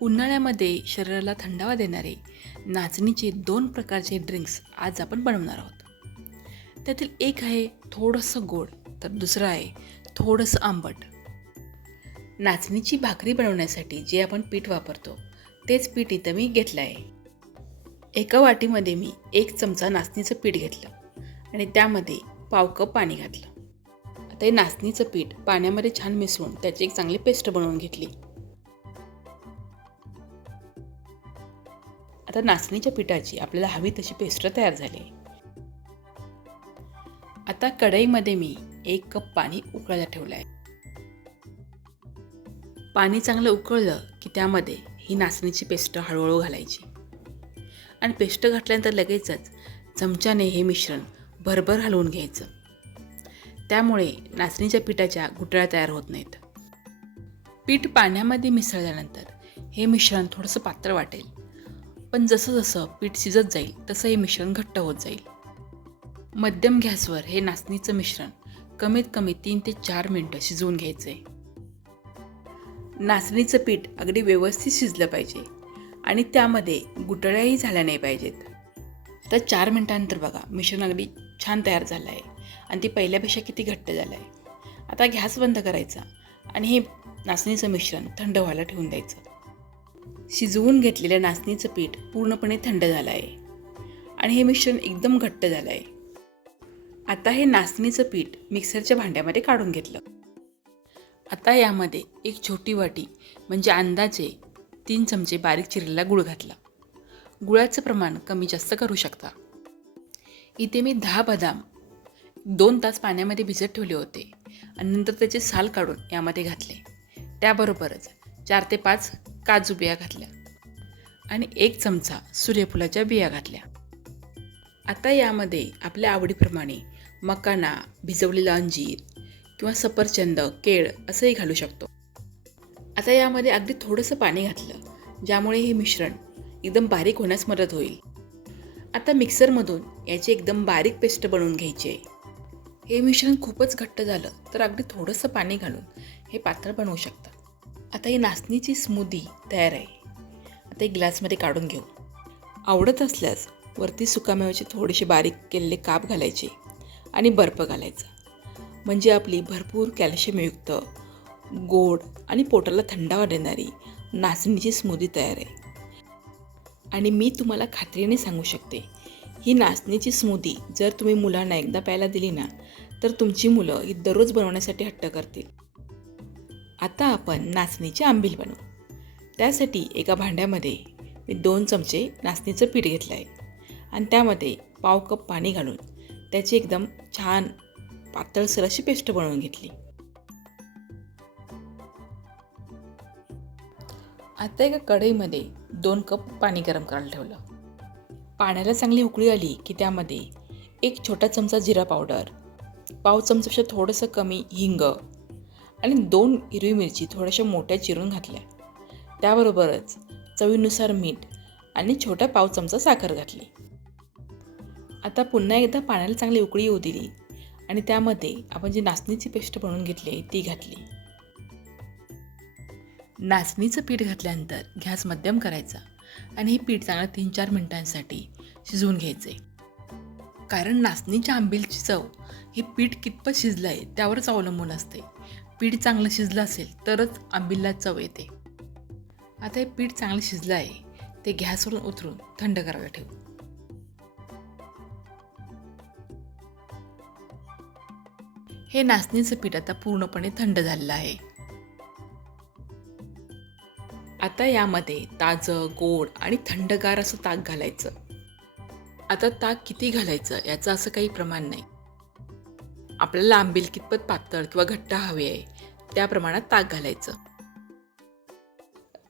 उन्हाळ्यामध्ये शरीराला थंडावा देणारे नाचणीचे 2 प्रकारचे ड्रिंक्स आज आपण बनवणार आहोत. त्यातील एक आहे थोडंसं गोड, तर दुसरं आहे थोडंसं आंबट. नाचणीची भाकरी बनवण्यासाठी जे आपण पीठ वापरतो तेच पीठ इथं मी घेतलं आहे. एका वाटीमध्ये मी 1 चमचा नाचणीचं पीठ घेतलं आणि त्यामध्ये पाव कप पाणी घातलं. आता हे नाचणीचं पीठ पाण्यामध्ये छान मिसळून त्याची एक चांगली पेस्ट बनवून घेतली. आता नाचणीच्या पिठाची आपल्याला हवी तशी पेस्ट तयार झाली. आता कढईमध्ये मी 1 कप पाणी उकळायला ठेवलं आहे. पाणी चांगलं उकळलं की त्यामध्ये ही नाचणीची पेस्ट हळूहळू घालायची आणि पेस्ट घातल्यानंतर लगेचच चमच्याने हे मिश्रण भरभर हलवून घ्यायचं. त्यामुळे नाचणीच्या पिठाच्या गुठळ्या तयार होत नाहीत. पीठ पाण्यामध्ये मिसळल्यानंतर हे मिश्रण थोडंसं पातळ वाटेल, पण जसं जसं पीठ शिजत जाईल तसं हे मिश्रण घट्ट होत जाईल. मध्यम गॅसवर हे नाचणीचं मिश्रण कमीत कमी 3 ते 4 मिनिटं शिजवून घ्यायचं आहे. नाचणीचं पीठ अगदी व्यवस्थित शिजलं पाहिजे आणि त्यामध्ये गुठळ्याही झाल्या नाही पाहिजेत. आता 4 मिनिटांनंतर बघा मिश्रण अगदी छान तयार झालं आहे आणि ती पहिल्यापेक्षा किती घट्ट झालं आहे. आता गॅस बंद करायचा आणि हे नाचणीचं मिश्रण थंड व्हायला ठेवून द्यायचं. शिजवून घेतलेलं नाचणीचं पीठ पूर्णपणे थंड झालं आहे आणि हे मिश्रण एकदम घट्ट झालं आहे. आता हे नाचणीचं पीठ मिक्सरच्या भांड्यामध्ये काढून घेतलं. आता यामध्ये एक छोटी वाटी म्हणजे अंदाजे 3 चमचे बारीक चिरलेला गूळ घातला. गुळाचं प्रमाण कमी जास्त करू शकता. इथे मी 10 बदाम 2 तास पाण्यामध्ये भिजत ठेवले होते आणि नंतर त्याचे साल काढून यामध्ये घातले. त्याबरोबरच 4 ते 5 काजू बिया घातल्या आणि 1 चमचा सूर्यफुलाच्या बिया घातल्या. आता यामध्ये आपल्या आवडीप्रमाणे मकाना, भिजवलेला अंजीर किंवा सफरचंद, केळ असंही घालू शकतो. आता यामध्ये अगदी थोडंसं पाणी घातलं ज्यामुळे हे मिश्रण एकदम बारीक होण्यास मदत होईल. आता मिक्सरमधून याची एकदम बारीक पेस्ट बनवून घ्यायची आहे. हे मिश्रण खूपच घट्ट झालं तर अगदी थोडंसं पाणी घालून हे पातळ बनवू शकता. आता ही नाचणीची स्मूदी तयार आहे. आता एक ग्लासमध्ये काढून घेऊ. आवडत असल्यास वरती सुकामेव्याचे थोडेसे बारीक केलेले काप घालायचे आणि बर्फ घालायचा. म्हणजे आपली भरपूर कॅल्शियमयुक्त, गोड आणि पोटाला थंडावा देणारी नाचणीची स्मूदी तयार आहे. आणि मी तुम्हाला खात्रीने सांगू शकते, ही नाचणीची स्मूदी जर तुम्ही मुलांना एकदा प्यायला दिली ना तर तुमची मुलं ही दररोज बनवण्यासाठी हट्ट करतील. आता आपण नाचणीचे आंबील बनवू. त्यासाठी एका भांड्यामध्ये मी 2 चमचे नाचणीचं पीठ घेतलं आहे आणि त्यामध्ये पाव कप पाणी घालून त्याची एकदम छान पातळसर अशी पेस्ट बनवून घेतली. आता एका कढईमध्ये 2 कप पाणी गरम करायला ठेवलं. पाण्याला चांगली उकळी आली की त्यामध्ये 1 छोटा चमचा जिरा पावडर, पाव चमचापेक्षा थोडंसं कमी हिंग आणि 2 हिरवी मिरची थोड्याशा मोठ्या चिरून घातल्या. त्याबरोबरच चवीनुसार मीठ आणि छोटा पाव चमचा साखर घातली. आता पुन्हा एकदा पाण्याला चांगली उकळी येऊ दिली आणि त्यामध्ये आपण जी नाचणीची पेस्ट बनवून घेतली ती घातली. नाचणीचं पीठ घातल्यानंतर गॅस मध्यम करायचा आणि हे पीठ चांगलं 3-4 मिनिटांसाठी शिजवून घ्यायचे. कारण नाचणीच्या आंबीलची चव हे पीठ कितपत शिजलं आहे त्यावरच अवलंबून असते. पीठ चांगलं शिजलं असेल तरच आंबीलला चव येते. आता हे पीठ चांगलं शिजलं आहे ते गॅसवरून उतरून थंड करायला ठेवू. हे नाचणीचं पीठ आता पूर्णपणे थंड झालेलं आहे. आता यामध्ये ताजं, गोड आणि थंडगार असं ताक घालायचं. आता ताक किती घालायचं याचं असं काही प्रमाण नाही. आपल्याला आंबील कितपत पातळ किंवा घट्ट हवे आहे त्या प्रमाणात ताक घालायचं.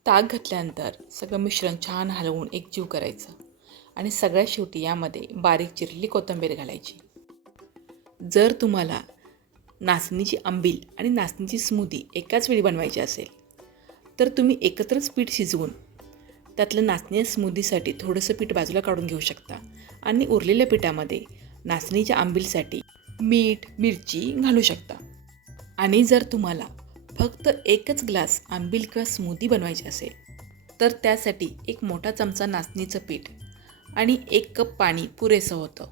ताक घातल्यानंतर सगळं मिश्रण छान हलवून एकजीव करायचं आणि सगळ्यात शेवटी यामध्ये बारीक चिरलेली कोथिंबीर घालायची. जर तुम्हाला नाचणीची आंबील आणि नाचणीची स्मूदी एकाच वेळी बनवायची असेल तर तुम्ही एकत्रच पीठ शिजवून त्यातलं नाचणी स्मूदीसाठी थोडंसं पीठ बाजूला काढून घेऊ शकता आणि उरलेल्या पिठामध्ये नाचणीच्या आंबीलसाठी मीठ, मिरची घालू शकता. आणि जर तुम्हाला फक्त एकच ग्लास आंबील किंवा स्मूदी बनवायची असेल तर त्यासाठी एक मोठा चमचा नाचणीचं पीठ आणि 1 कप पाणी पुरेसं होतं.